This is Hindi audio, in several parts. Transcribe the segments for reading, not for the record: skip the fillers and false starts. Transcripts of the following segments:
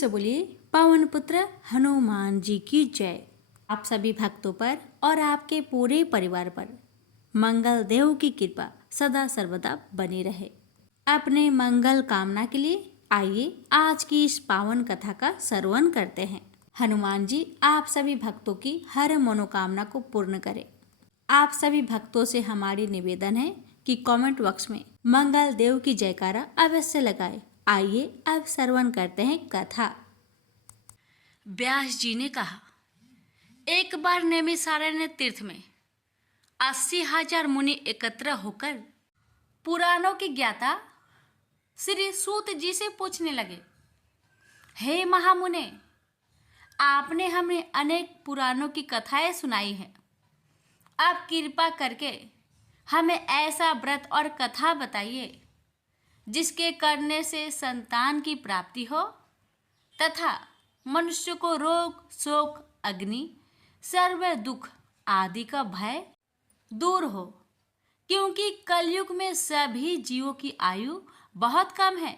से बोलिए पवन पुत्र हनुमान जी की जय। आप सभी भक्तों पर और आपके पूरे परिवार पर मंगल देव की कृपा सदा सर्वदा बनी रहे। अपने मंगल कामना के लिए आइए आज की इस पावन कथा का श्रवण करते हैं। हनुमान जी आप सभी भक्तों की हर मनोकामना को पूर्ण करें। आप सभी भक्तों से हमारी निवेदन है कि कमेंट बॉक्स में मंगल देव की जयकारा अवश्य लगाएं। आइए अब श्रवण करते हैं कथा। व्यास जी ने कहा, एक बार नैमिषारण्य तीर्थ में 80,000 मुनि एकत्र होकर पुराणों के ज्ञाता श्री सूत जी से पूछने लगे, हे महामुने, आपने हमें अनेक पुराणों की कथाएं सुनाई हैं। आप कृपा करके हमें ऐसा व्रत और कथा बताइए जिसके करने से संतान की प्राप्ति हो तथा मनुष्य को रोग शोक अग्नि सर्व दुख आदि का भय दूर हो, क्योंकि कलयुग में सभी जीवों की आयु बहुत कम है।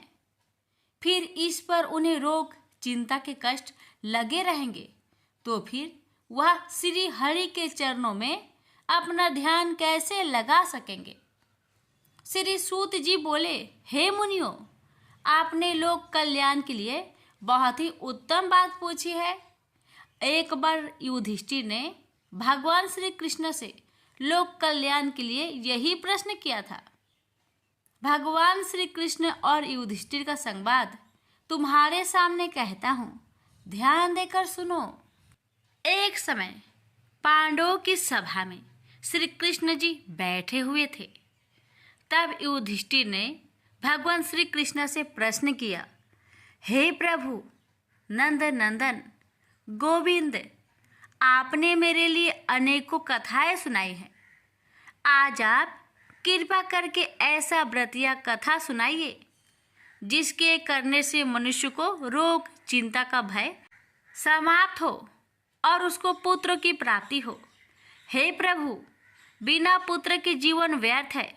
फिर इस पर उन्हें रोग चिंता के कष्ट लगे रहेंगे तो फिर वह श्री हरि के चरणों में अपना ध्यान कैसे लगा सकेंगे। श्री सूत जी बोले, हे मुनियों, आपने लोक कल्याण के लिए बहुत ही उत्तम बात पूछी है। एक बार युधिष्ठिर ने भगवान श्री कृष्ण से लोक कल्याण के लिए यही प्रश्न किया था। भगवान श्री कृष्ण और युधिष्ठिर का संवाद तुम्हारे सामने कहता हूँ, ध्यान देकर सुनो। एक समय पांडवों की सभा में श्री कृष्ण जी बैठे हुए थे। तब युधिष्ठिर ने भगवान श्री कृष्ण से प्रश्न किया, हे प्रभु नंद नंदन गोविंद, आपने मेरे लिए अनेकों कथाएं सुनाई हैं। आज आप कृपा करके ऐसा व्रत या कथा सुनाइए जिसके करने से मनुष्य को रोग चिंता का भय समाप्त हो और उसको पुत्र की प्राप्ति हो। हे प्रभु, बिना पुत्र के जीवन व्यर्थ है।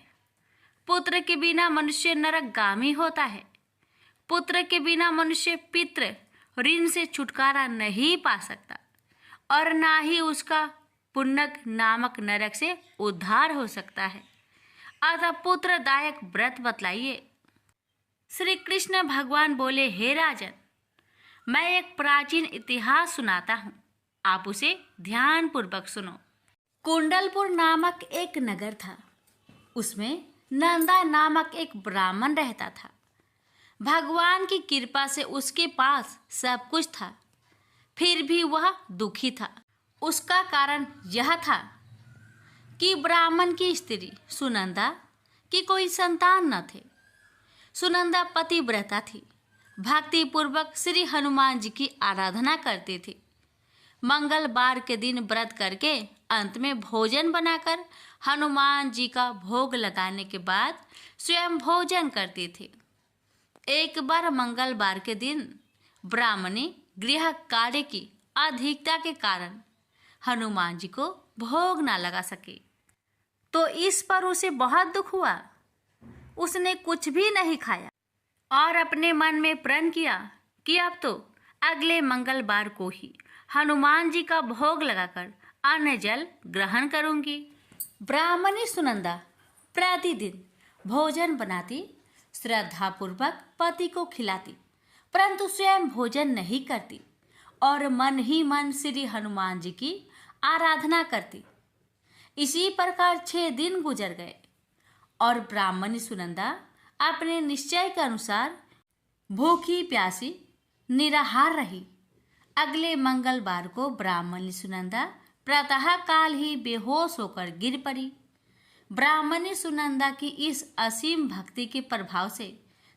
पुत्र के बिना मनुष्य नरकगामी होता है। पुत्र के बिना मनुष्य पितृ ऋण से छुटकारा नहीं पा सकता और ना ही उसका पुण्यक नामक नरक से उद्धार हो सकता है। अतः पुत्रदायक व्रत बतलाइए। श्री कृष्ण भगवान बोले, हे राजन, मैं एक प्राचीन इतिहास सुनाता हूँ, आप उसे ध्यान पूर्वक सुनो। कुंडलपुर नामक एक नगर था। उसमें नंदा नामक एक ब्राह्मण रहता था। भगवान की कृपा से उसके पास सब कुछ था, फिर भी वह दुखी था। उसका कारण यह था कि ब्राह्मण की स्त्री सुनंदा की कोई संतान न थे। सुनंदा पतिव्रता थी, भक्ति पूर्वक श्री हनुमान जी की आराधना करती थी। मंगलवार के दिन व्रत करके अंत में भोजन बनाकर हनुमान जी का भोग लगाने के बाद स्वयं भोजन करती थी। एक बार मंगलवार के दिन ब्राह्मणी गृह कार्य की अधिकता के कारण हनुमान जी को भोग ना लगा सके, तो इस पर उसे बहुत दुख हुआ। उसने कुछ भी नहीं खाया और अपने मन में प्रण किया कि अब तो अगले मंगलवार को ही हनुमान जी का भोग लगाकर अन्न जल ग्रहण करूंगी। ब्राह्मणी सुनंदा प्रतिदिन भोजन बनाती, श्रद्धापूर्वक पति को खिलाती, परंतु स्वयं भोजन नहीं करती और मन ही मन श्री हनुमान जी की आराधना करती। इसी प्रकार 6 दिन गुजर गए और ब्राह्मणी सुनंदा अपने निश्चय के अनुसार भूखी प्यासी निराहार रही। अगले मंगलवार को ब्राह्मणी सुनंदा प्रातः काल ही बेहोश होकर गिर पड़ी। ब्राह्मणी सुनंदा की इस असीम भक्ति के प्रभाव से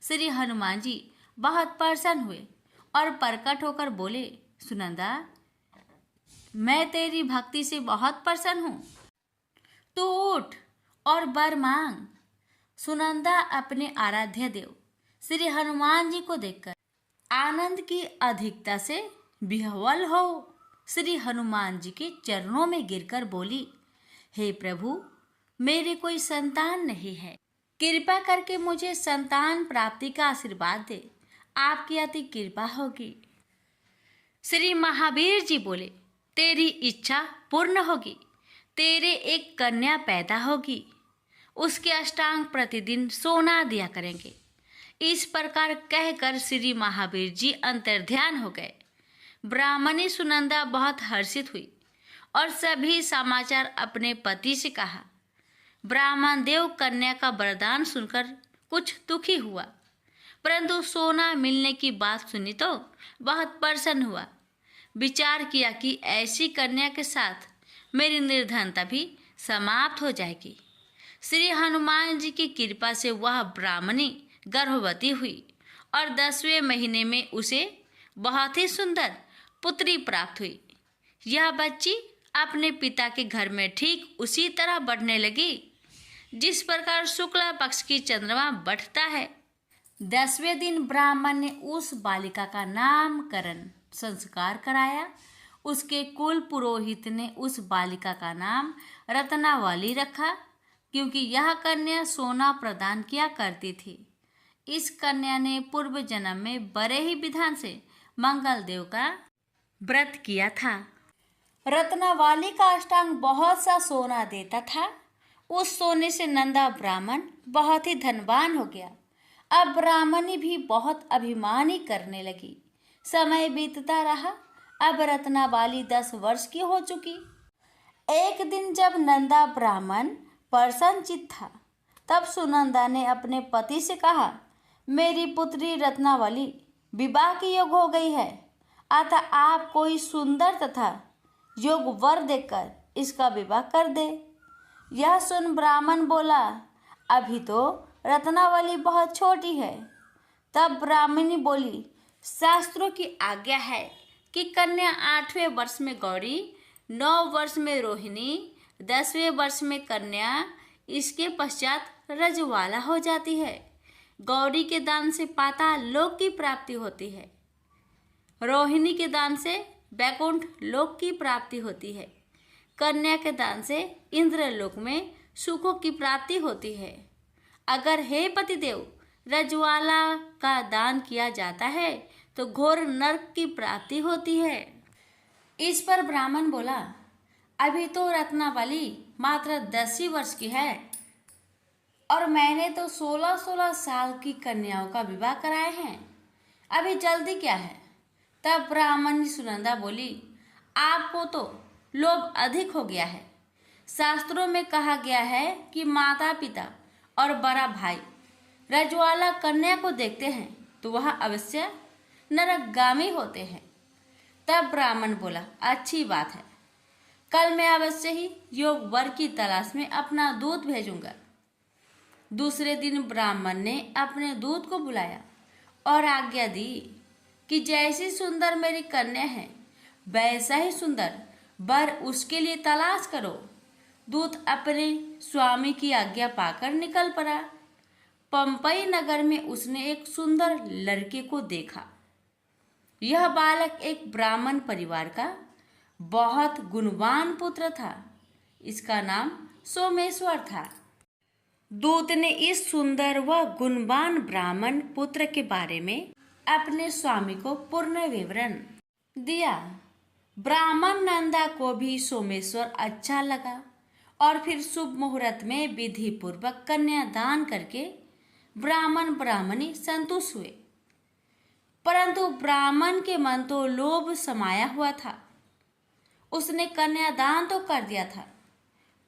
श्री हनुमान जी बहुत प्रसन्न हुए और प्रकट होकर बोले, सुनंदा, मैं तेरी भक्ति से बहुत प्रसन्न हूँ, तू उठ और वर मांग। सुनंदा अपने आराध्य देव श्री हनुमान जी को देखकर आनंद की अधिकता से विह्वल हो श्री हनुमान जी के चरणों में गिरकर बोली, हे प्रभु, मेरे कोई संतान नहीं है, कृपा करके मुझे संतान प्राप्ति का आशीर्वाद दे, आपकी अति कृपा होगी। श्री महावीर जी बोले, तेरी इच्छा पूर्ण होगी, तेरे एक कन्या पैदा होगी, उसके अष्टांग प्रतिदिन सोना दिया करेंगे। इस प्रकार कहकर श्री महावीर जी अंतर्ध्यान हो गए। ब्राह्मणी सुनंदा बहुत हर्षित हुई और सभी समाचार अपने पति से कहा। ब्राह्मण देव कन्या का वरदान सुनकर कुछ दुखी हुआ, परंतु सोना मिलने की बात सुनी तो बहुत प्रसन्न हुआ। विचार किया कि ऐसी कन्या के साथ मेरी निर्धनता भी समाप्त हो जाएगी। श्री हनुमान जी की कृपा से वह ब्राह्मणी गर्भवती हुई और 10वें महीने में उसे बहुत ही सुंदर पुत्री प्राप्त हुई। यह बच्ची अपने पिता के घर में ठीक उसी तरह बढ़ने लगी जिस प्रकार शुक्ला पक्ष की चंद्रमा बढ़ता है। 10वें दिन ब्राह्मण ने उस बालिका का नामकरण संस्कार कराया। उसके कुल पुरोहित ने उस बालिका का नाम रत्नावली रखा, क्योंकि यह कन्या सोना प्रदान किया करती थी। इस कन्या ने पूर्व जन्म में बड़े ही विधान से मंगल देव का व्रत किया था। रत्नावली का अष्टांग बहुत सा सोना देता था। उस सोने से नंदा ब्राह्मण बहुत ही धनवान हो गया। अब ब्राह्मणी भी बहुत अभिमानी करने लगी। समय बीतता रहा। अब रत्नावली 10 वर्ष की हो चुकी। एक दिन जब नंदा ब्राह्मण प्रसन्नचित्त था, तब सुनंदा ने अपने पति से कहा, मेरी पुत्री रत्नावली विवाह की योग हो गई है, अतः आप कोई सुंदर तथा योग वर देकर इसका विवाह कर दे। यह सुन ब्राह्मण बोला, अभी तो रत्नावली बहुत छोटी है। तब ब्राह्मणी बोली, शास्त्रों की आज्ञा है कि कन्या 8वें वर्ष में गौरी, 9 वर्ष में रोहिणी, 10वें वर्ष में कन्या, इसके पश्चात रजवाला हो जाती है। गौरी के दान से पाताल लोक की प्राप्ति होती है, रोहिणी के दान से वैकुंठ लोक की प्राप्ति होती है, कन्या के दान से इंद्रलोक में सुखों की प्राप्ति होती है। अगर हे पतिदेव रजवाला का दान किया जाता है तो घोर नरक की प्राप्ति होती है। इस पर ब्राह्मण बोला, अभी तो रत्नावली मात्र 10 ही वर्ष की है और मैंने तो 16-16 साल की कन्याओं का विवाह कराए हैं, अभी जल्दी क्या है। तब ब्राह्मणी सुनंदा बोली, आपको तो लोभ अधिक हो गया है। शास्त्रों में कहा गया है कि माता पिता और बड़ा भाई रजवाला कन्या को देखते हैं तो वह अवश्य नरकगामी होते हैं। तब ब्राह्मण बोला, अच्छी बात है, कल मैं अवश्य ही योग वर की तलाश में अपना दूत भेजूंगा। दूसरे दिन ब्राह्मण ने अपने दूत को बुलाया और आज्ञा दी कि जैसी सुंदर मेरी कन्या है वैसा ही सुंदर वर उसके लिए तलाश करो। दूत अपने स्वामी की आज्ञा पाकर निकल पड़ा। पंपई नगर में उसने एक सुंदर लड़के को देखा। यह बालक एक ब्राह्मण परिवार का बहुत गुणवान पुत्र था। इसका नाम सोमेश्वर था। दूत ने इस सुंदर व गुणवान ब्राह्मण पुत्र के बारे में अपने स्वामी को पूर्ण विवरण दिया। ब्राह्मण नंदा को भी सोमेश्वर अच्छा लगा और फिर शुभ मुहूर्त में विधि पूर्वक कन्यादान करके ब्राह्मण ब्राह्मणी संतुष्ट हुए। परंतु ब्राह्मण के मन तो लोभ समाया हुआ था। उसने कन्यादान तो कर दिया था,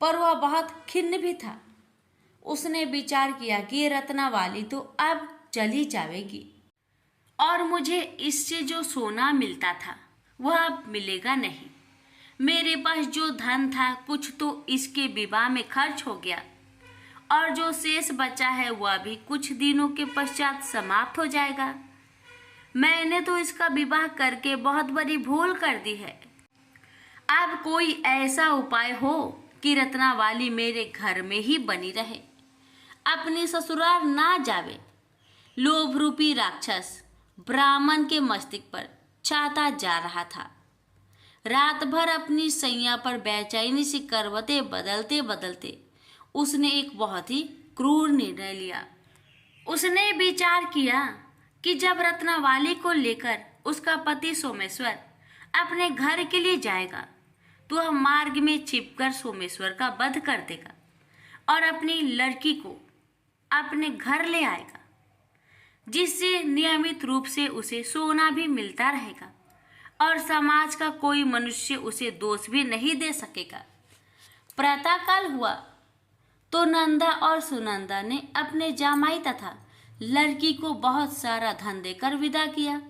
पर वह बहुत खिन्न भी था। उसने विचार किया कि रत्नावली तो अब चली जाएगी और मुझे इससे जो सोना मिलता था वह अब मिलेगा नहीं। मेरे पास जो धन था कुछ तो इसके विवाह में खर्च हो गया और जो शेष बचा है वह भी कुछ दिनों के पश्चात समाप्त हो जाएगा। मैंने तो इसका विवाह करके बहुत बड़ी भूल कर दी है। अब कोई ऐसा उपाय हो कि रत्नावली मेरे घर में ही बनी रहे, अपने ससुराल ना जावे। लोभ रूपी राक्षस ब्राह्मण के मस्तिष्क पर छाता जा रहा था। रात भर अपनी सैया पर बेचैनी से करवटें बदलते बदलते उसने एक बहुत ही क्रूर निर्णय लिया। उसने विचार किया कि जब रत्नावली को लेकर उसका पति सोमेश्वर अपने घर के लिए जाएगा तो वह मार्ग में छिपकर सोमेश्वर का वध कर देगा और अपनी लड़की को अपने घर ले आएगा, जिससे नियमित रूप से उसे सोना भी मिलता रहेगा और समाज का कोई मनुष्य उसे दोष भी नहीं दे सकेगा। प्रातःकाल हुआ तो नंदा और सुनंदा ने अपने जामाई तथा लड़की को बहुत सारा धन देकर विदा किया।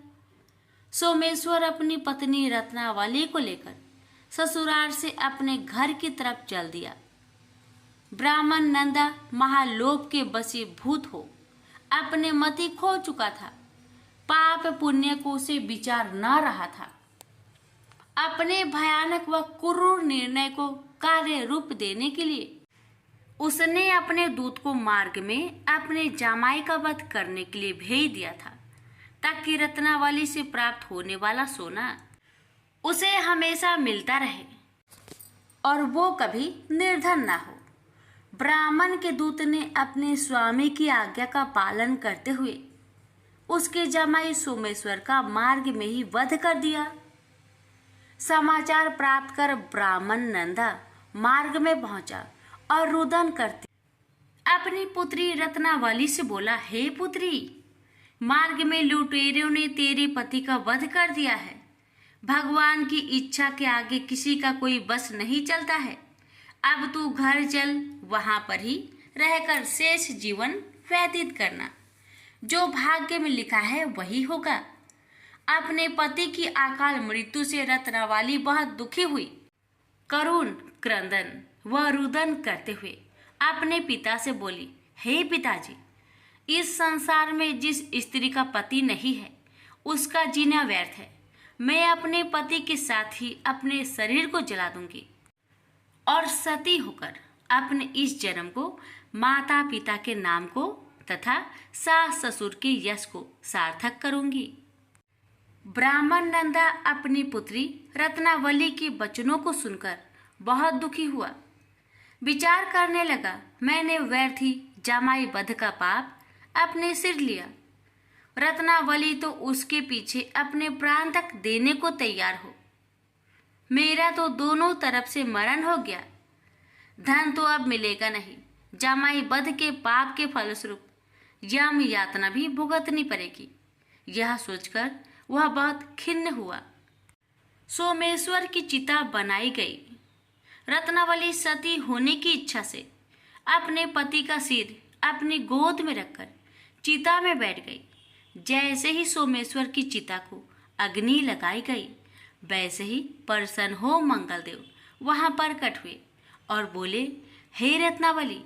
सोमेश्वर अपनी पत्नी रत्नावली को लेकर ससुराल से अपने घर की तरफ चल दिया। ब्राह्मण नंदा महालोभ के वशीभूत हो अपने मति खो चुका था। पाप पुण्य को उसे विचार न रहा था। अपने भयानक व क्रूर निर्णय को कार्य रूप देने के लिए उसने अपने दूत को मार्ग में अपने जामाई का वध करने के लिए भेज दिया था, ताकि रत्नावली से प्राप्त होने वाला सोना उसे हमेशा मिलता रहे और वो कभी निर्धन ना हो। ब्राह्मण के दूत ने अपने स्वामी की आज्ञा का पालन करते हुए उसके जमाई सोमेश्वर का मार्ग में ही वध कर दिया। समाचार प्राप्त कर ब्राह्मण नंदा मार्ग में पहुंचा और रुदन करते अपनी पुत्री रत्नावली से बोला, हे पुत्री, मार्ग में लुटेरों ने तेरे पति का वध कर दिया है। भगवान की इच्छा के आगे किसी का कोई बस नहीं चलता है। अब तू घर चल, वहां पर ही रहकर शेष जीवन व्यतीत करना। जो भाग्य में लिखा है वही होगा। अपने पति की अकाल मृत्यु से रत्नावली बहुत दुखी हुई। करुण क्रंदन व रुदन करते हुए अपने पिता से बोली, हे पिताजी, इस संसार में जिस स्त्री का पति नहीं है उसका जीना व्यर्थ है। मैं अपने पति के साथ ही अपने शरीर को जला दूंगी और सती होकर अपने इस जन्म को माता पिता के नाम को तथा सास ससुर के यश को सार्थक करूंगी। ब्राह्मण नंदा अपनी पुत्री रत्नावली के वचनों को सुनकर बहुत दुखी हुआ। विचार करने लगा, मैंने व्यर्थ ही जामाई वध का पाप अपने सिर लिया। रत्नावली तो उसके पीछे अपने प्राण तक देने को तैयार हो। मेरा तो दोनों तरफ से मरण हो गया। धन तो अब मिलेगा नहीं। जामाई वध के पाप के फलस्वरूप यम यातना भी भुगतनी पड़ेगी। यह सोचकर वह बहुत खिन्न हुआ। सोमेश्वर की चिता बनाई गई। रत्नावली सती होने की इच्छा से अपने पति का सिर अपनी गोद में रखकर चिता में बैठ गई। जैसे ही सोमेश्वर की चिता को अग्नि लगाई गई, वैसे ही प्रसन्न हो मंगलदेव वहां प्रकट हुए और बोले, हे रत्नावली,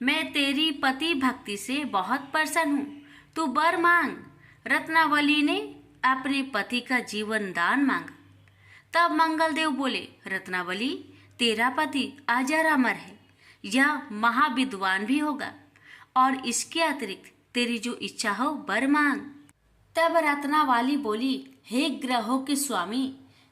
मैं तेरी पति भक्ति से बहुत प्रसन्न हूँ, तू वर मांग। रत्नावली ने अपने पति का जीवन दान मांगा। तब मंगलदेव बोले, रत्नावली, तेरा पति अजर अमर है, यह महाविद्वान भी होगा और इसके अतिरिक्त तेरी जो इच्छा हो वर मांग। तब रत्नावली बोली, हे ग्रहों के स्वामी,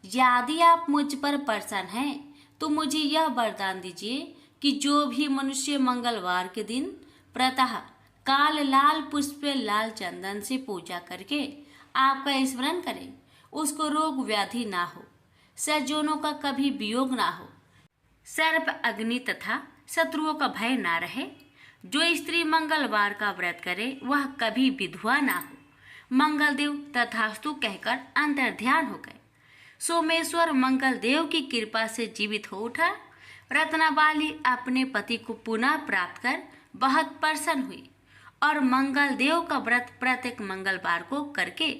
यदि आप मुझ पर प्रसन्न हैं तो मुझे यह वरदान दीजिए कि जो भी मनुष्य मंगलवार के दिन प्रातः काल लाल पुष्प लाल चंदन से पूजा करके आपका स्मरण करे, उसको रोग व्याधि ना हो, सज्जनों का कभी वियोग ना हो, सर्प अग्नि तथा शत्रुओं का भय ना रहे। जो स्त्री मंगलवार का व्रत करे वह कभी विधवा ना हो। मंगलदेव तथास्तु कहकर अंतर्ध्यान हो गए। सोमेश्वर मंगलदेव की कृपा से जीवित हो उठा। रत्नावली अपने पति को पुनः प्राप्त कर बहुत प्रसन्न हुई और मंगलदेव का व्रत प्रत्येक मंगलवार को करके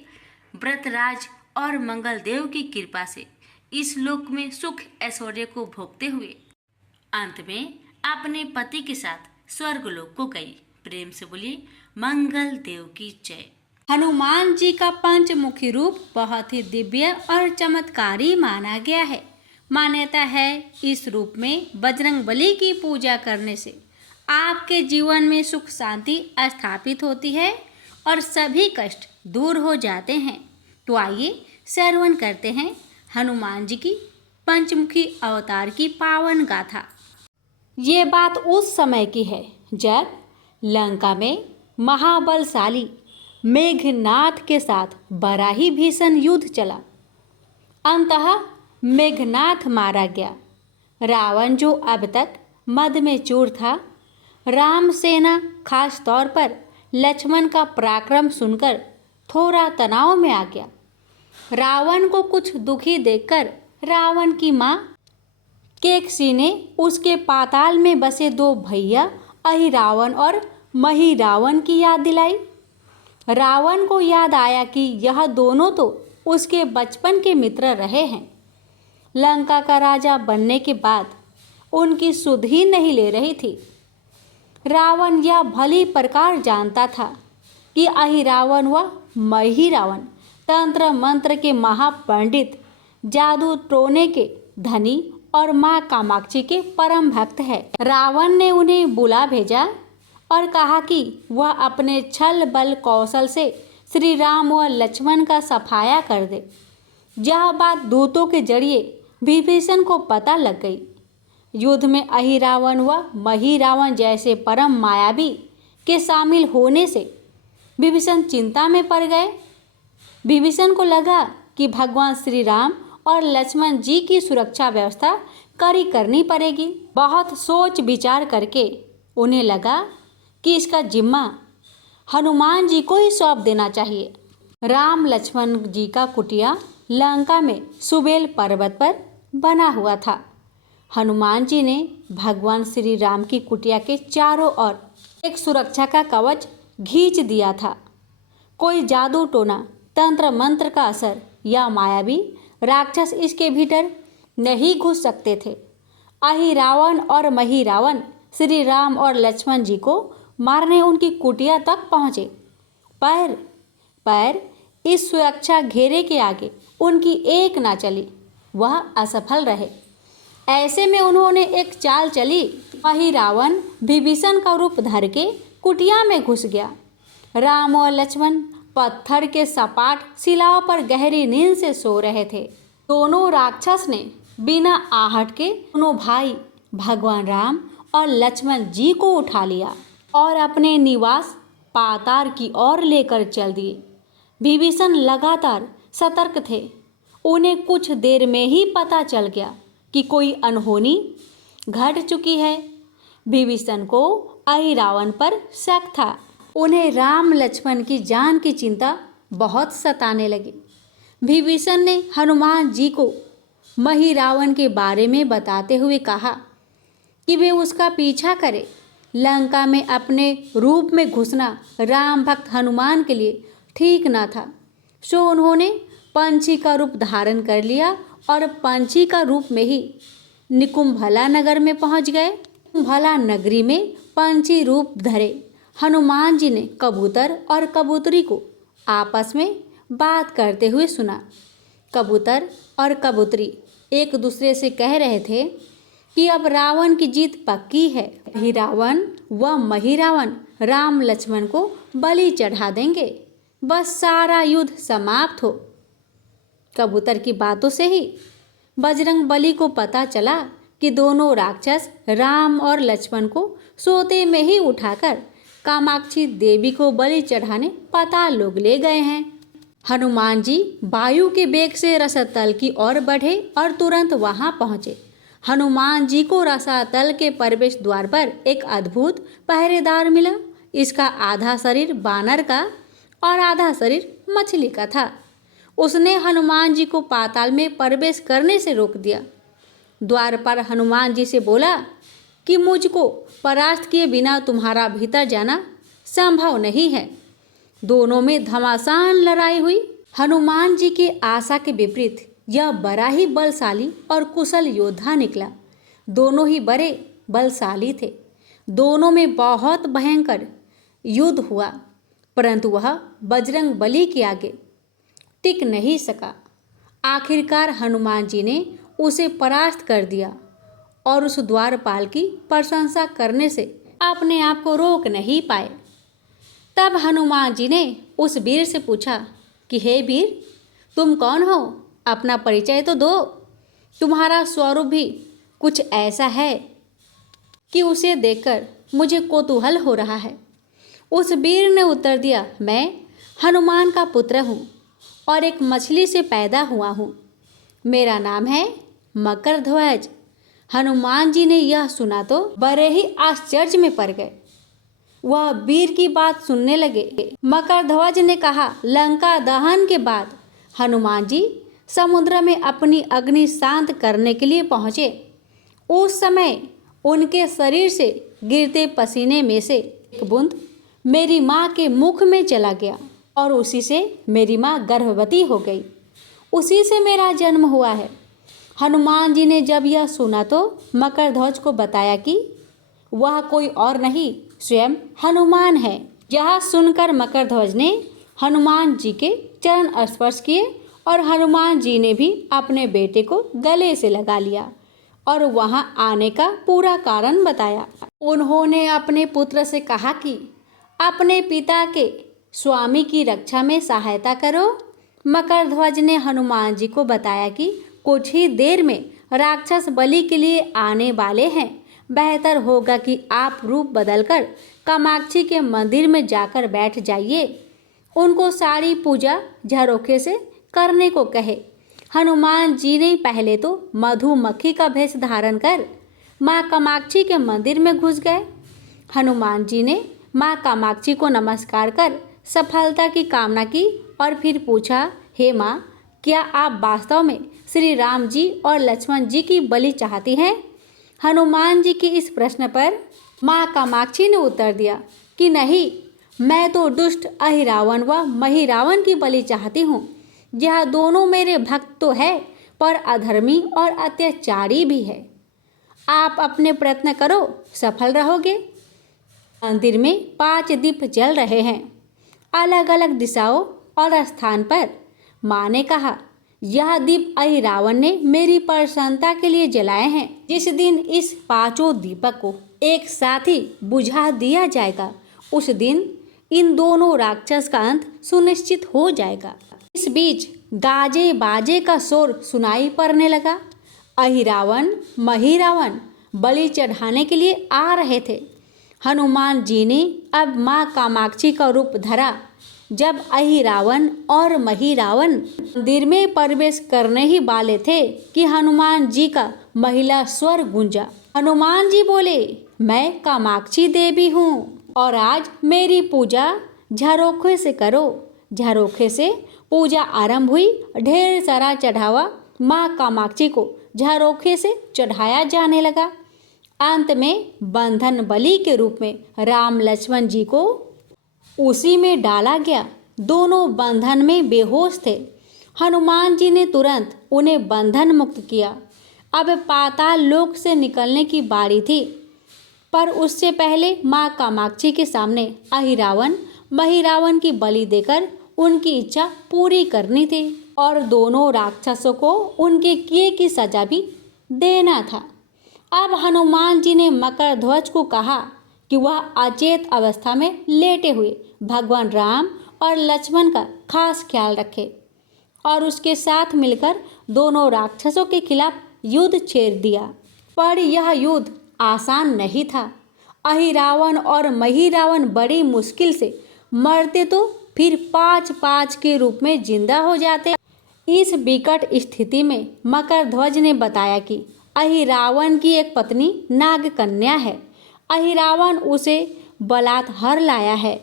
व्रतराज और मंगलदेव की कृपा से इस लोक में सुख ऐश्वर्य को भोगते हुए अंत में अपने पति के साथ स्वर्गलोक को गई। प्रेम से बोलिए मंगल देव की जय। हनुमान जी का पंचमुखी रूप बहुत ही दिव्य और चमत्कारी माना गया है। मान्यता है इस रूप में बजरंगबली की पूजा करने से आपके जीवन में सुख शांति स्थापित होती है और सभी कष्ट दूर हो जाते हैं। तो आइए श्रवण करते हैं हनुमान जी की पंचमुखी अवतार की पावन गाथा। ये बात उस समय की है जब लंका में महाबलशाली मेघनाद के साथ बड़ा ही भीषण युद्ध चला। अंततः मेघनाथ मारा गया। रावण जो अब तक मद में चूर था, राम सेना खास तौर पर लक्ष्मण का पराक्रम सुनकर थोड़ा तनाव में आ गया। रावण को कुछ दुखी देखकर रावण की माँ केकसी ने उसके पाताल में बसे दो भैया अहिरावण और महिरावण की याद दिलाई। रावण को याद आया कि यह दोनों तो उसके बचपन के मित्र रहे हैं। लंका का राजा बनने के बाद उनकी सुध ही नहीं ले रही थी। रावण यह भली प्रकार जानता था कि अहिरावण व महिरावण तंत्र मंत्र के महापंडित, जादू टोने के धनी और माँ कामाक्षी के परम भक्त है। रावण ने उन्हें बुला भेजा और कहा कि वह अपने छल बल कौशल से श्री राम व लक्ष्मण का सफाया कर दे। यह बात दूतों के जरिए विभीषण को पता लग गई। युद्ध में अहिरावण व महिरावण जैसे परम मायावी के शामिल होने से विभीषण चिंता में पड़ गए। विभीषण को लगा कि भगवान श्री राम और लक्ष्मण जी की सुरक्षा व्यवस्था कड़ी करनी पड़ेगी। बहुत सोच विचार करके उन्हें लगा कि इसका जिम्मा हनुमान जी को ही सौंप देना चाहिए। राम लक्ष्मण जी का कुटिया लंका में सुबेल पर्वत पर बना हुआ था। हनुमान जी ने भगवान श्री राम की कुटिया के चारों ओर एक सुरक्षा का कवच खींच दिया था। कोई जादू टोना, तंत्र मंत्र का असर या मायावी राक्षस इसके भीतर नहीं घुस सकते थे। अहिरावण और महिरावण श्री राम और लक्ष्मण जी को मारने उनकी कुटिया तक पहुँचे, पर इस सुरक्षा घेरे के आगे उनकी एक ना चली, वह असफल रहे। ऐसे में उन्होंने एक चाल चली। महिरावण विभीषण का रूप धर के कुटिया में घुस गया। राम और लक्ष्मण पत्थर के सपाट शिलाओं पर गहरी नींद से सो रहे थे। दोनों राक्षस ने बिना आहट के दोनों भाई भगवान राम और लक्ष्मण जी को उठा लिया और अपने निवास पाताल की ओर लेकर चल दिए। विभीषण लगातार सतर्क थे। उन्हें कुछ देर में ही पता चल गया कि कोई अनहोनी घट चुकी है। विभीषण को अहिरावण पर शक था। उन्हें राम लक्ष्मण की जान की चिंता बहुत सताने लगी। विभीषण ने हनुमान जी को महिरावण के बारे में बताते हुए कहा कि वे उसका पीछा करें। लंका में अपने रूप में घुसना राम भक्त हनुमान के लिए ठीक न था, सो उन्होंने पंछी का रूप धारण कर लिया और पंछी का रूप में ही निकुंभला नगर में पहुंच गए। निकुंभला नगरी में पंछी रूप धरे हनुमान जी ने कबूतर और कबूतरी को आपस में बात करते हुए सुना। कबूतर और कबूतरी एक दूसरे से कह रहे थे कि अब रावण की जीत पक्की है। अहिरावण व महिरावण राम लक्ष्मण को बलि चढ़ा देंगे, बस सारा युद्ध समाप्त हो। कबूतर की बातों से ही बजरंग बली को पता चला कि दोनों राक्षस राम और लक्ष्मण को सोते में ही उठाकर कामाक्षी देवी को बलि चढ़ाने पाताल लोक ले गए हैं। हनुमान जी वायु के वेग से रसातल की ओर बढ़े और तुरंत वहां पहुंचे। हनुमान जी को रसातल के प्रवेश द्वार पर एक अद्भुत पहरेदार मिला। इसका आधा शरीर बानर का और आधा शरीर मछली का था। उसने हनुमान जी को पाताल में प्रवेश करने से रोक दिया। द्वार पर हनुमान जी से बोला कि मुझको परास्त किए बिना तुम्हारा भीतर जाना संभव नहीं है। दोनों में घमासान लड़ाई हुई। हनुमान जी की आशा के विपरीत यह बड़ा ही बलशाली और कुशल योद्धा निकला। दोनों ही बड़े बलशाली थे। दोनों में बहुत भयंकर युद्ध हुआ, परंतु वह बजरंग बली के आगे टिक नहीं सका। आखिरकार हनुमान जी ने उसे परास्त कर दिया और उस द्वारपाल की प्रशंसा करने से अपने आप को रोक नहीं पाए। तब हनुमान जी ने उस वीर से पूछा कि हे वीर, तुम कौन हो? अपना परिचय तो दो। तुम्हारा स्वरूप भी कुछ ऐसा है कि उसे देखकर मुझे कौतूहल हो रहा है। उस वीर ने उत्तर दिया, मैं हनुमान का पुत्र हूँ और एक मछली से पैदा हुआ हूँ। मेरा नाम है मकर ध्वज। हनुमान जी ने यह सुना तो बड़े ही आश्चर्य में पड़ गए। वह वीर की बात सुनने लगे। मकर ध्वज ने कहा, लंका दहन के बाद हनुमान जी समुद्र में अपनी अग्नि शांत करने के लिए पहुँचे। उस समय उनके शरीर से गिरते पसीने में से एक बूंद मेरी माँ के मुख में चला गया और उसी से मेरी माँ गर्भवती हो गई। उसी से मेरा जन्म हुआ है। हनुमान जी ने जब यह सुना तो मकर ध्वज को बताया कि वह कोई और नहीं, स्वयं हनुमान है। यह सुनकर मकर ध्वज ने हनुमान जी के चरण स्पर्श किए और हनुमान जी ने भी अपने बेटे को गले से लगा लिया और वहां आने का पूरा कारण बताया। उन्होंने अपने पुत्र से कहा कि अपने पिता के स्वामी की रक्षा में सहायता करो। मकर ध्वज ने हनुमान जी को बताया कि कुछ ही देर में राक्षस बलि के लिए आने वाले हैं। बेहतर होगा कि आप रूप बदलकर कामाक्षी के मंदिर में जाकर बैठ जाइए। उनको सारी पूजा झरोखे से करने को कहे। हनुमान जी ने पहले तो मधुमक्खी का भेष धारण कर माँ कामाक्षी के मंदिर में घुस गए। हनुमान जी ने माँ कामाक्षी को नमस्कार कर सफलता की कामना की और फिर पूछा, हे माँ, क्या आप वास्तव में श्री राम जी और लक्ष्मण जी की बलि चाहती हैं? हनुमान जी के इस प्रश्न पर माँ कामाक्षी ने उत्तर दिया कि नहीं, मैं तो दुष्ट अहिरावण व महिरावण की बलि चाहती हूँ। यह दोनों मेरे भक्त तो है पर अधर्मी और अत्याचारी भी है। आप अपने प्रयत्न करो, सफल रहोगे। मंदिर में 5 दीप जल रहे हैं, अलग अलग दिशाओं और स्थान पर। माँ ने कहा, यह दीप अहिरावण ने मेरी प्रसन्नता के लिए जलाए हैं। जिस दिन इस 5 दीपक को एक साथ ही बुझा दिया जाएगा, उस दिन इन दोनों राक्षस का अंत सुनिश्चित हो जाएगा। इस बीच गाजे बाजे का शोर सुनाई पड़ने लगा। अहिरावण महिरावण बलि चढ़ाने के लिए आ रहे थे। हनुमान जी ने अब माँ कामाक्षी का रूप धरा। जब अहिरावण और महिरावण मंदिर में प्रवेश करने ही वाले थे कि हनुमान जी का महिला स्वर गूंजा। हनुमान जी बोले, मैं कामाक्षी देवी हूँ और आज मेरी पूजा झरोखे से करो। झरोखे से पूजा आरंभ हुई। ढेर सारा चढ़ावा माँ कामाक्षी को झरोखे से चढ़ाया जाने लगा। अंत में बंधन बलि के रूप में राम लक्ष्मण जी को उसी में डाला गया। दोनों बंधन में बेहोश थे। हनुमान जी ने तुरंत उन्हें बंधन मुक्त किया। अब पाताल लोक से निकलने की बारी थी, पर उससे पहले माँ कामाक्षी के सामने अहिरावण महिरावण की बलि देकर उनकी इच्छा पूरी करनी थी और दोनों राक्षसों को उनके किए की सजा भी देना था। अब हनुमान जी ने मकर ध्वज को कहा कि वह अचेत अवस्था में लेटे हुए भगवान राम और लक्ष्मण का खास ख्याल रखे और उसके साथ मिलकर दोनों राक्षसों के खिलाफ युद्ध छेड़ दिया। पर यह युद्ध आसान नहीं था। अहिरावण और महिरावण बड़ी मुश्किल से मरते तो फिर 5-5 के रूप में जिंदा हो जाते। इस विकट स्थिति में मकर ध्वज ने बताया कि अहिरावण की एक पत्नी नागकन्या है। अहिरावण उसे बलात्कार लाया है।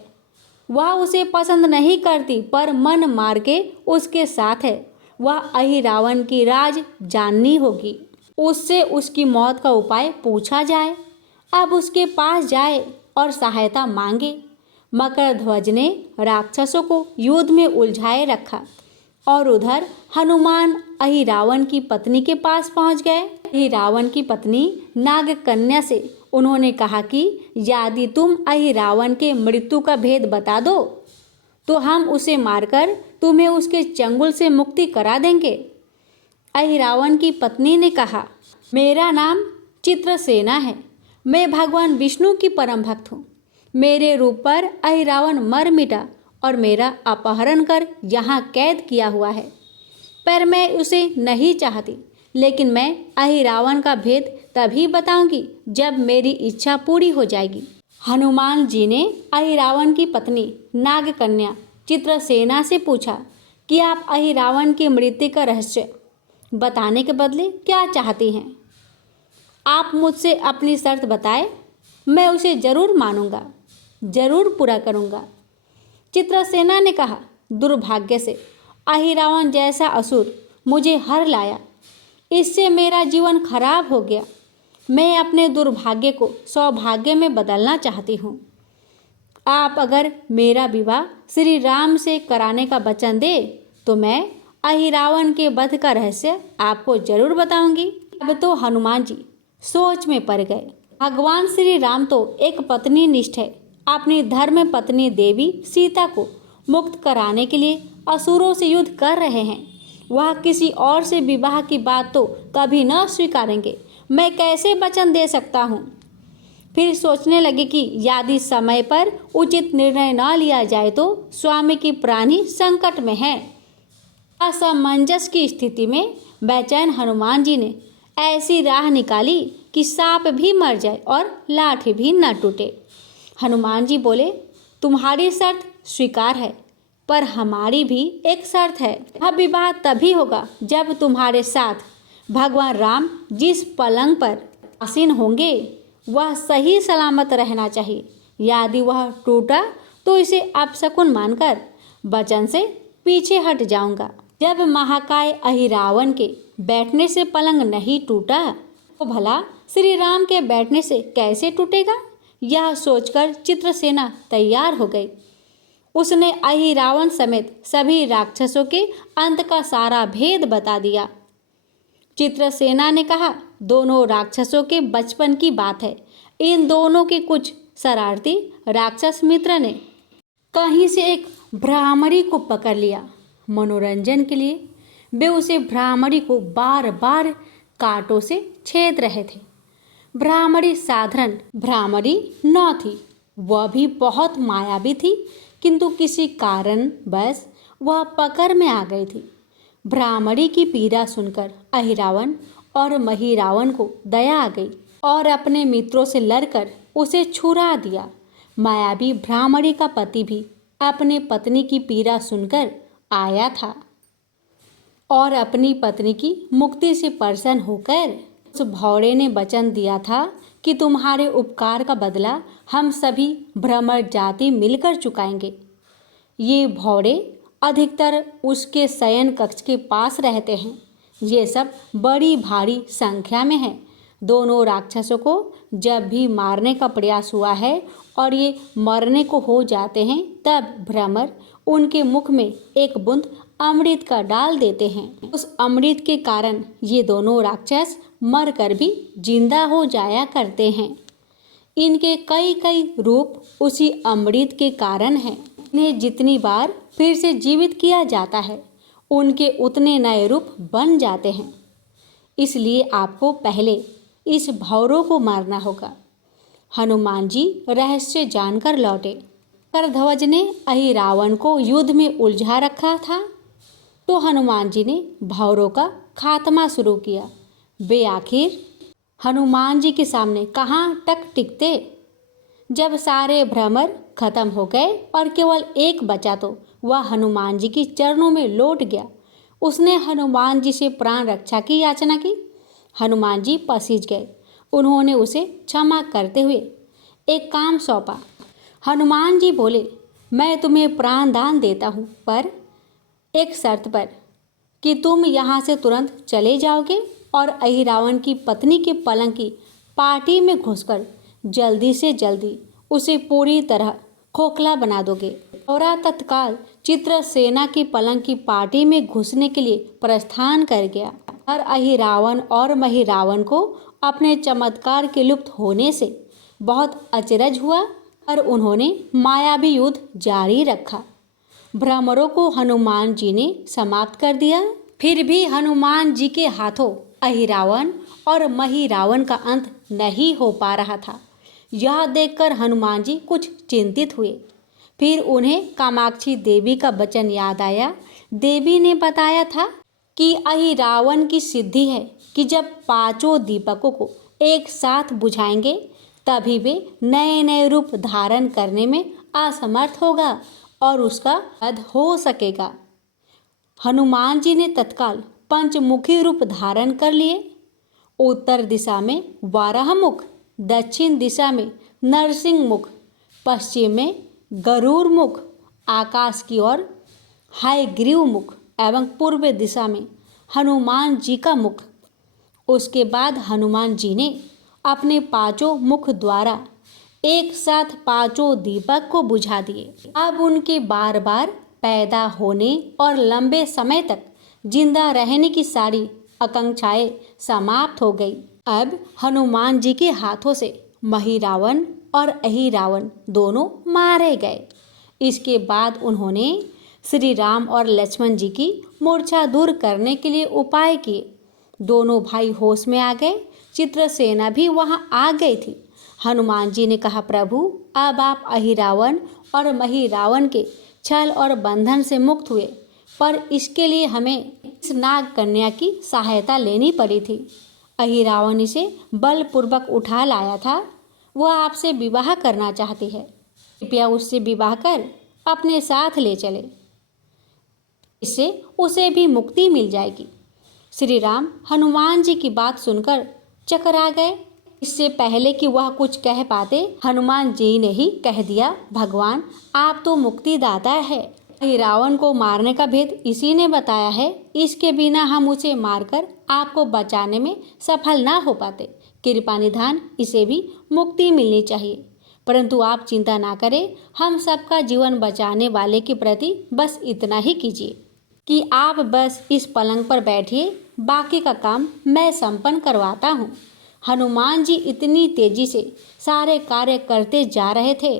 वह उसे पसंद नहीं करती पर मन मार के उसके साथ है। वह अहिरावण की राज जाननी होगी। उससे उसकी मौत का उपाय पूछा जाए। अब उसके पास जाए और सहायता मांगे। मकर ध्वज ने राक्षसों को युद्ध में उलझाए रखा और उधर हनुमान अहिरावण की पत्नी के पास पहुंच गए। अहिरावण की पत्नी नागकन्या से उन्होंने कहा कि यदि तुम अहिरावण के मृत्यु का भेद बता दो तो हम उसे मारकर तुम्हें उसके चंगुल से मुक्ति करा देंगे। अहिरावण की पत्नी ने कहा, मेरा नाम चित्रसेना है। मैं भगवान विष्णु की परम भक्त हूँ। मेरे रूप पर अहिरावण मर मिटा और मेरा अपहरण कर यहाँ कैद किया हुआ है, पर मैं उसे नहीं चाहती। लेकिन मैं अहिरावण का भेद तभी बताऊंगी जब मेरी इच्छा पूरी हो जाएगी। हनुमान जी ने अहिरावण की पत्नी नागकन्या चित्रसेना से पूछा कि आप अहिरावण की मृत्यु का रहस्य बताने के बदले क्या चाहती हैं? आप मुझसे अपनी शर्त बताएं, मैं उसे जरूर मानूंगा, जरूर पूरा करूंगा। चित्रसेना ने कहा, दुर्भाग्य से अहिरावण जैसा असुर मुझे हर लाया। इससे मेरा जीवन खराब हो गया। मैं अपने दुर्भाग्य को सौभाग्य में बदलना चाहती हूँ। आप अगर मेरा विवाह श्री राम से कराने का वचन दे तो मैं अहिरावण के वध का रहस्य आपको जरूर बताऊंगी। अब तो हनुमान जी सोच में पड़ गए। भगवान श्री राम तो एक पत्नी निष्ठ है। अपनी धर्म पत्नी देवी सीता को मुक्त कराने के लिए असुरों से युद्ध कर रहे हैं। वह किसी और से विवाह की बात तो कभी न स्वीकारेंगे। मैं कैसे वचन दे सकता हूँ? फिर सोचने लगे कि यदि समय पर उचित निर्णय न लिया जाए तो स्वामी की प्राण ही संकट में है। असमंजस की स्थिति में बेचैन हनुमान जी ने ऐसी राह निकाली कि सांप भी मर जाए और लाठी भी न टूटे। हनुमान जी बोले, तुम्हारी शर्त स्वीकार है, पर हमारी भी एक शर्त है। यह विवाह तभी होगा जब तुम्हारे साथ भगवान राम जिस पलंग पर आसीन होंगे वह सही सलामत रहना चाहिए। यदि वह टूटा तो इसे अपशकुन मानकर वचन से पीछे हट जाऊंगा। जब महाकाय अहिरावण के बैठने से पलंग नहीं टूटा तो भला श्री राम के बैठने से कैसे टूटेगा? यह सोचकर चित्रसेना तैयार हो गई। उसने अहिरावण समेत सभी राक्षसों के अंत का सारा भेद बता दिया। चित्रसेना ने कहा, दोनों राक्षसों के बचपन की बात है। इन दोनों के कुछ शरारती राक्षस मित्र ने कहीं से एक भ्रामरी को पकड़ लिया। मनोरंजन के लिए वे उसे भ्रामरी को बार बार कांटों से छेद रहे थे। भ्रामरी साधारण भ्रामरी न थी, वह भी बहुत मायावी थी, किंतु किसी कारण बस वह पकड़ में आ गई थी। भ्रामरी की पीड़ा सुनकर अहिरावण और महिरावण को दया आ गई और अपने मित्रों से लड़कर उसे छुड़ा दिया। मायावी भ्रामरी का पति भी अपने पत्नी की पीड़ा सुनकर आया था और अपनी पत्नी की मुक्ति से प्रसन्न होकर उस भौरे ने वचन दिया था कि तुम्हारे उपकार का बदला हम सभी भ्रमर जाति मिलकर चुकाएंगे। ये भौरे अधिकतर उसके शयन कक्ष के पास रहते हैं। ये सब बड़ी भारी संख्या में हैं। दोनों राक्षसों को जब भी मारने का प्रयास हुआ है और ये मरने को हो जाते हैं तब भ्रमर उनके मुख में एक बूंद अमृत का डाल देते हैं। उस अमृत के कारण ये दोनों राक्षस मरकर भी जिंदा हो जाया करते हैं। इनके कई कई रूप उसी अमृत के कारण हैं। इन्हें जितनी बार फिर से जीवित किया जाता है उनके उतने नए रूप बन जाते हैं। इसलिए आपको पहले इस भौरों को मारना होगा। हनुमान जी रहस्य जानकर लौटे। करध्वज ने अहिरावण को युद्ध में उलझा रखा था तो हनुमान जी ने भौरों का खात्मा शुरू किया। वे आखिर हनुमान जी के सामने कहाँ तक टिकते। जब सारे भ्रमर खत्म हो गए और केवल एक बचा तो वह हनुमान जी के चरणों में लौट गया। उसने हनुमान जी से प्राण रक्षा की याचना की। हनुमान जी पसीज गए। उन्होंने उसे क्षमा करते हुए एक काम सौंपा। हनुमान जी बोले, मैं तुम्हें प्राण दान देता हूँ, पर एक शर्त पर कि तुम यहाँ से तुरंत चले जाओगे और अहिरावण की पत्नी के पलंग की पार्टी में घुसकर जल्दी से जल्दी उसे पूरी तरह खोखला बना दोगे। और तत्काल चित्रसेना की पलंग की पार्टी में घुसने के लिए प्रस्थान कर गया। और अहिरावण और महिरावण को अपने चमत्कार के लुप्त होने से बहुत अचरज हुआ और उन्होंने मायावी युद्ध जारी रखा। भ्रमरों को हनुमान जी ने समाप्त कर दिया। फिर भी हनुमान जी के हाथों अहिरावण और महिरावण का अंत नहीं हो पा रहा था। यह देखकर हनुमान जी कुछ चिंतित हुए। फिर उन्हें कामाक्षी देवी का वचन याद आया। देवी ने बताया था कि अहिरावण की सिद्धि है कि जब पांचों दीपकों को एक साथ बुझाएंगे तभी वे नए नए रूप धारण करने में असमर्थ होगा और उसका वध हो सकेगा। हनुमान जी ने तत्काल पंचमुखी रूप धारण कर लिए। उत्तर दिशा में वाराह मुख, दक्षिण दिशा में नरसिंह मुख, पश्चिम में गरुड़ मुख, आकाश की ओर हयग्रीव मुख एवं पूर्व दिशा में हनुमान जी का मुख। उसके बाद हनुमान जी ने अपने पांचों मुख द्वारा एक साथ पांचों दीपक को बुझा दिए। अब उनके बार बार पैदा होने और लंबे समय तक जिंदा रहने की सारी आकांक्षाएं समाप्त हो गई। अब हनुमान जी के हाथों से महिरावण और अहिरावण दोनों मारे गए। इसके बाद उन्होंने श्री राम और लक्ष्मण जी की मूर्छा दूर करने के लिए उपाय किए। दोनों भाई होश में आ गए। चित्रसेना भी वहां आ गई थी। हनुमान जी ने कहा, प्रभु अब आप अहिरावण और महिरावण के छल और बंधन से मुक्त हुए, पर इसके लिए हमें इस नाग कन्या की सहायता लेनी पड़ी थी। अहिरावण इसे बलपूर्वक उठा लाया था। वह आपसे विवाह करना चाहती है। कृपया उससे विवाह कर अपने साथ ले चले, इससे उसे भी मुक्ति मिल जाएगी। श्री राम हनुमान जी की बात सुनकर चकरा गए। इससे पहले कि वह कुछ कह पाते, हनुमान जी ने ही कह दिया, भगवान आप तो मुक्तिदाता है। रावण को मारने का भेद इसी ने बताया है। इसके बिना हम उसे मारकर आपको बचाने में सफल ना हो पाते। कृपा निधान इसे भी मुक्ति मिलनी चाहिए। परंतु आप चिंता ना करें, हम सबका जीवन बचाने वाले के प्रति बस इतना ही कीजिए कि आप बस इस पलंग पर बैठिए, बाकी का काम मैं संपन्न करवाता हूँ। हनुमान जी इतनी तेजी से सारे कार्य करते जा रहे थे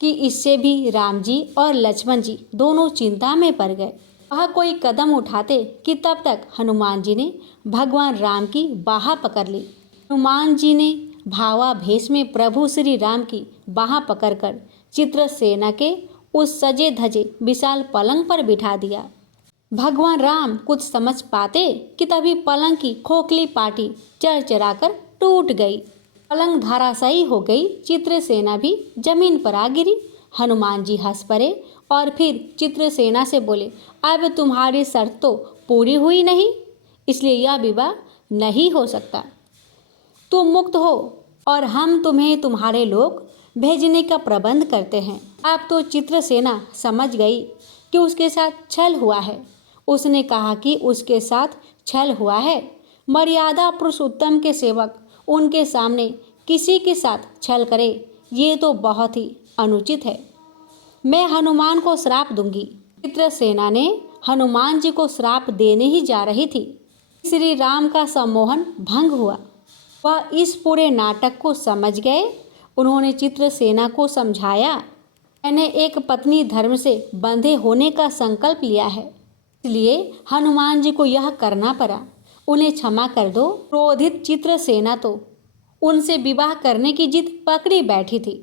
कि इससे भी राम जी और लक्ष्मण जी दोनों चिंता में पड़ गए। वह कोई कदम उठाते कि तब तक हनुमान जी ने भगवान राम की बाह पकड़ ली। हनुमान जी ने भावावेश में प्रभु श्री राम की बाह पकड़कर चित्रसेना के उस सजे धजे विशाल पलंग पर बिठा दिया। भगवान राम कुछ समझ पाते कि तभी पलंग की खोखली पाटी चरचराकर टूट गई। पलंग धराशायी हो गई। चित्रसेना भी जमीन पर आ गिरी। हनुमान जी हंस पड़े और फिर चित्रसेना से बोले, अब तुम्हारी शर्त तो पूरी हुई नहीं, इसलिए यह विवाह नहीं हो सकता। तुम मुक्त हो और हम तुम्हें तुम्हारे लोग भेजने का प्रबंध करते हैं। अब तो चित्रसेना समझ गई कि उसके साथ छल हुआ है। उसने कहा कि उसके साथ छल हुआ है। मर्यादा पुरुषोत्तम के सेवक उनके सामने किसी के साथ छल करे, ये तो बहुत ही अनुचित है। मैं हनुमान को श्राप दूंगी। चित्रसेना ने हनुमान जी को श्राप देने ही जा रही थी। श्री राम का सम्मोहन भंग हुआ। वह इस पूरे नाटक को समझ गए। उन्होंने चित्रसेना को समझाया, मैंने एक पत्नी धर्म से बंधे होने का संकल्प लिया है, इसलिए हनुमान जी को यह करना पड़ा। उन्हें क्षमा कर दो। क्रोधित चित्रसेना तो उनसे विवाह करने की जिद पकड़ी बैठी थी।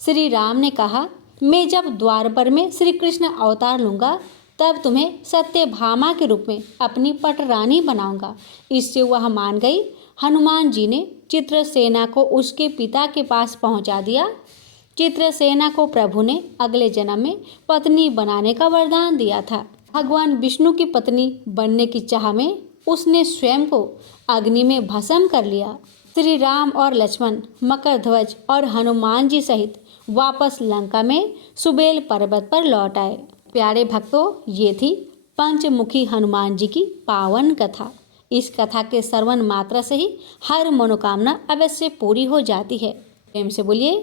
श्री राम ने कहा, मैं जब द्वारपर में श्री कृष्ण अवतार लूँगा तब तुम्हें सत्यभामा के रूप में अपनी पटरानी बनाऊंगा। इससे वह मान गई। हनुमान जी ने चित्रसेना को उसके पिता के पास पहुंचा दिया। चित्रसेना को प्रभु ने अगले जन्म में पत्नी बनाने का वरदान दिया था। भगवान विष्णु की पत्नी बनने की चाह में उसने स्वयं को अग्नि में भस्म कर लिया। श्री राम और लक्ष्मण मकरध्वज और हनुमान जी सहित वापस लंका में सुबेल पर्वत पर लौट आए। प्यारे भक्तों, ये थी पंचमुखी हनुमान जी की पावन कथा। इस कथा के श्रवण मात्रा से ही हर मनोकामना अवश्य पूरी हो जाती है। प्रेम से बोलिए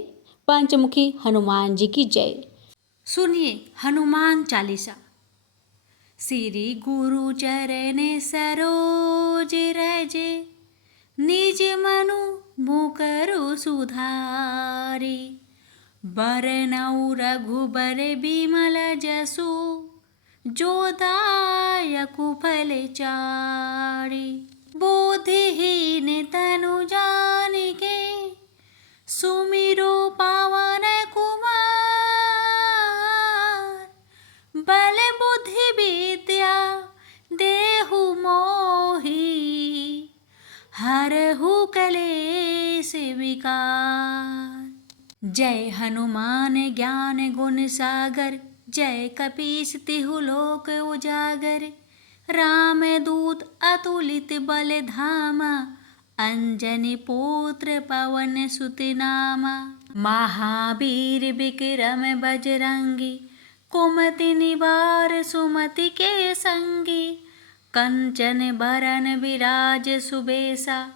पंचमुखी हनुमान जी की जय। सुनिए हनुमान चालीसा। श्री गुरु चरण सरोज रजे, निज मनु मुकरु सुधारी। बरनउ रघुबर बिमल जसु, जो दायकु फल चारि। बोधिहीन तनु जानिके, सुमिरो पावन कुमार। बल बुद्धि विद्या देहु मोहि, हरहु कलेश विकार। जय हनुमान ज्ञान गुण सागर, जय कपीस तिहु लोक उजागर। राम दूत अतुलित बल धामा, अंजनी पुत्र पवन सुत नामा। महावीर विक्रम बजरंगी, कुमति निवार सुमति के संगी। कंचन बरन विराज सुबेसा,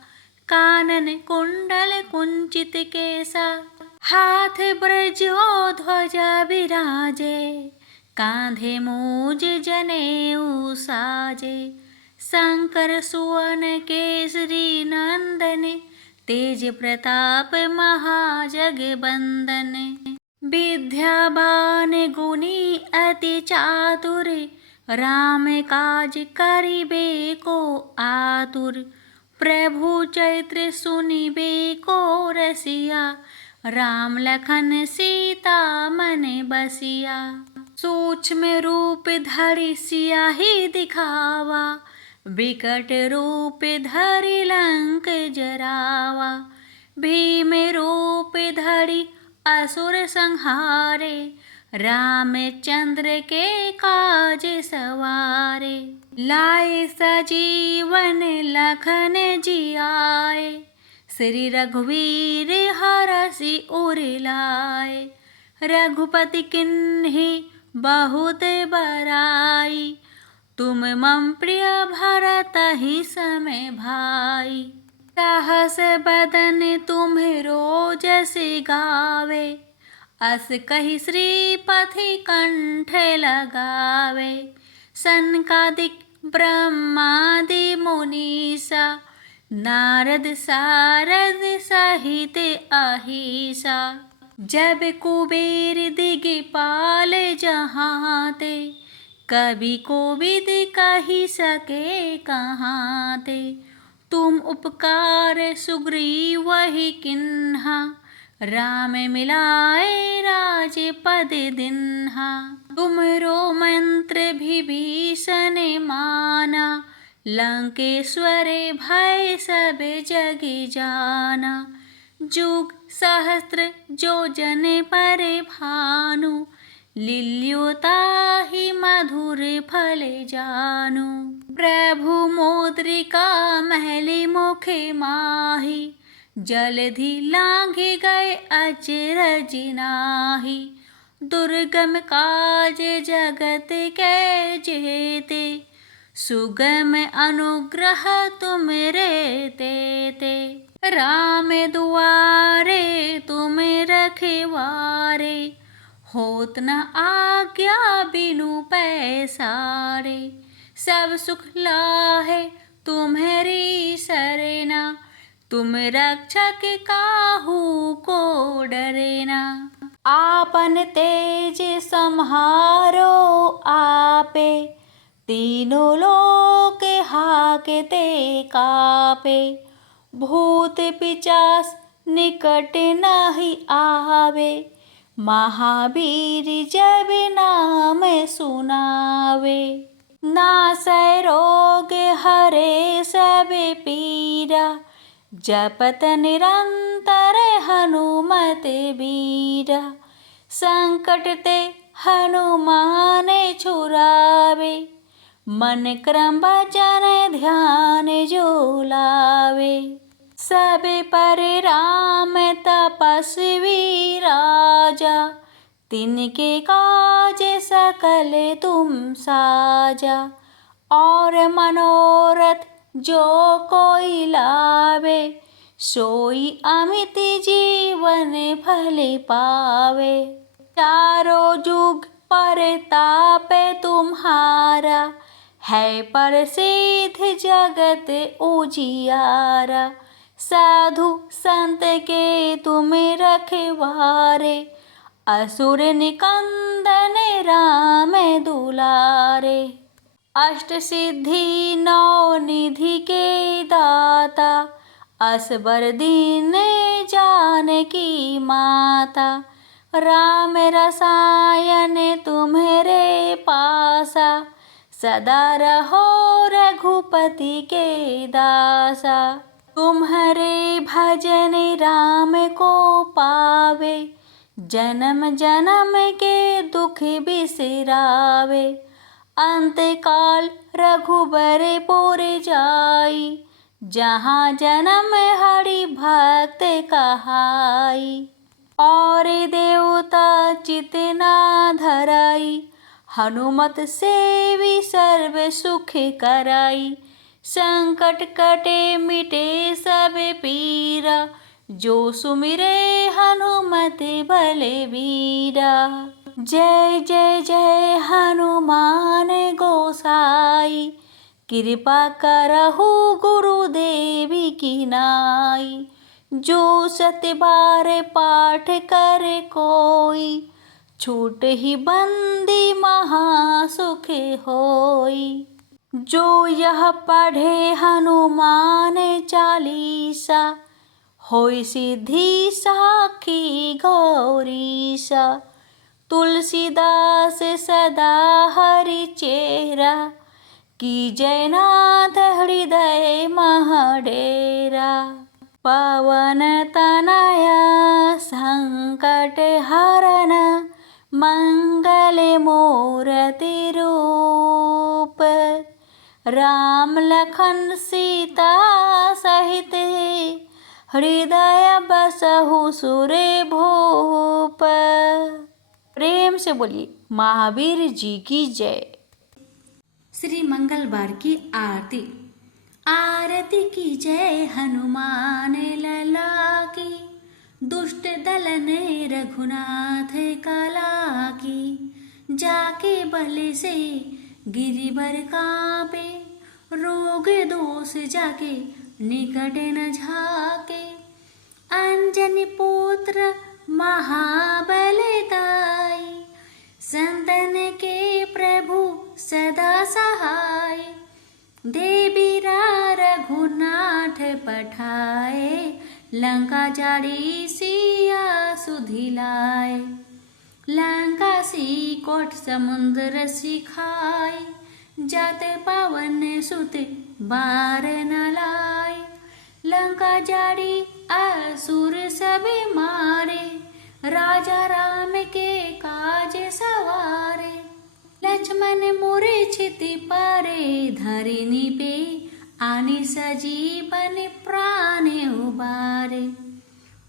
कानन कुंडल कुंचित केसा। हाथ ब्रजो ध्वजा विराजे, कांधे मूज जनेऊ साजे। शंकर सुवन केसरी नंदन, तेज प्रताप महाजगबंदन। विद्यावान गुणी अति चातुर, राम काज करिबे को आतुर। प्रभु चरित्र सुनिबे को रसिया, राम लखन सीता मन बसिया। सूक्ष्म रूप धरि सियाहि दिखावा, विकट रूप धरि लंक जरावा। भीम रूप धरि असुर संहारे, रामचंद्र के काज सवारे। लाए सजीवन लखन जियाए, श्री रघुवीर हरषि उर लाए। रघुपति किन्हि बहुत बड़ाई, तुम मम प्रिय भरतहि सम भाई। सहस बदन तुम्हरो जस गावे, अस कहि श्रीपति कंठ लगावे। सनकादिक ब्रह्मादि मुनीसा, नारद सारद सहित अहिसा। जब कुबेर दिगपाल जहाते, कवि कोविद कहि सके कहाते। तुम उपकार सुग्रीवहि किन्हा, राम मिलाए राजपद दिन्हा। तुमरो मंत्र विभीषण माना, लंकेश्वर भय सब जग जाना। जुग सहस्त्र जो जन पर भानु, लिल्यो ताहि मधुर फल जानु। प्रभु मुद्रिका महलि मुख माहि, जलधि लांघि गए अचरज नाहि। दुर्गम काज जगत के जेते, सुगम अनुग्रह तुम रे तेते। राम दुआरे तुम रखवारे, होत न आज्ञा बिनु पैसारे। सब सुख लाहे तुम्हारी सरना, तुम रक्षक काहू को डरेना। आपन तेज सम्हारो आपे, तीनों लोक हाकते कापे। भूत पिचास निकट नहीं आवे, महावीर जब नाम सुनावे। नासै रोग हरे सब पीरा, जपत निरंतर हनुमत बीरा। संकट ते हनुमान छुड़ावे, मन क्रम वचन ध्यान जो लावे। सब पर राम तपस्वी राजा, तिनके काज सकल तुम साजा। और मनोरथ जो कोई लावे, सोई अमित जीवन फल पावे। चारों जुग परताप तुम्हारा, है प्रसिद्ध जगत उजियारा। साधु संत के तुम रखवारे, असुर निकंदन राम दुलारे। अष्ट सिद्धि नौ निधि के दाता, असबर दीन जानकी माता। राम रसायन तुम्हारे पासा, सदा रहो रघुपति के दासा। तुम्हारे भजन राम को पावे, जन्म जन्म के दुख बिसरावे। अंतकाल रघुबर पुर जाई, जहाँ जन्म हरि भक्त कहाई। और देवता चितना धराई, हनुमत सेवी सर्व सुख कराई। संकट कटे मिटे सब पीरा, जो सुमिरे हनुमत बलवीरा। जय जय जय हनुमान गोसाई, कृपा करहु गुरुदेवी की नाई। जो सत बार पाठ कर कोई, छूट ही बंदी महासुख होई। जो यह पढ़े हनुमान चालीसा, होई सिद्धि साखी गौरीसा। तुलसीदास सदा हरि चेहरा, की जयनाथ हृदय महडेरा। पवन तनया संकट हरन, मंगल मूर्ति रूप। राम लखन सीता सहित, हृदय बसहु सुर भूप। प्रेम से बोलिए महावीर जी की जय। श्री मंगलवार की आरती। आरती की जय हनुमान लला की, दुष्ट दल ने रघुनाथ कला की। जाके बल से गिरिवर कांपे, रोग दोष जाके निकट न झाके। अंजनी पुत्र महाबलदाई, संतन के प्रभु सदा सहाय। देवीरा रघुनाथ पठाए, लंका जाड़ी सिया सुधिलाए। लंका कोट समुद्र सिखाए, जाते पावन सुत बार न लाए। लंका जाड़ी असुर सब मारे, राजा राम के काज सवारे। लक्ष्मण मूर्छित परे, धरनी पे आनि सजीवन प्राण उबारे।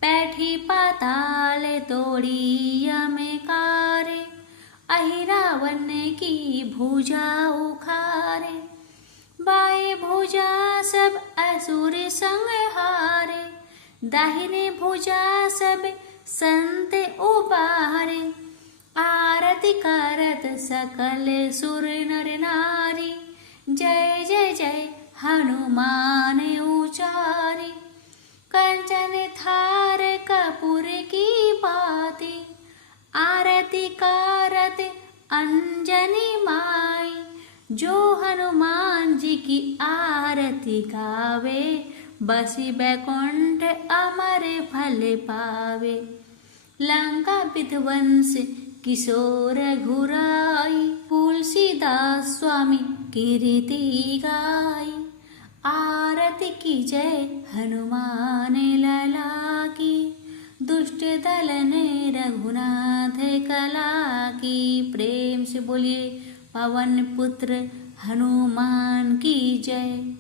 पैठी पाताल तोड़ी यमकारे, अहि रावण की भुजा उखारे। बाएं भुजा सब असुर संहारे, दाहिने भुजा सब संत उबारे। आरती करत सकल सुर नर नारी, जय जय जय हनुमान उचारी। कंचन थार कपूर की बाती, आरती करत अंजनी माई। जो हनुमान जी की आरती गावे, बसी बैकुंठ अमर फल पावे। लंका विध्वंस किशोर घुराई, तुलसीदास स्वामी कीर्ति गाई। आरती की जय हनुमान लला की, दुष्ट दल ने रघुनाथ कला की। प्रेम से बोलिए पवन पुत्र हनुमान की जय।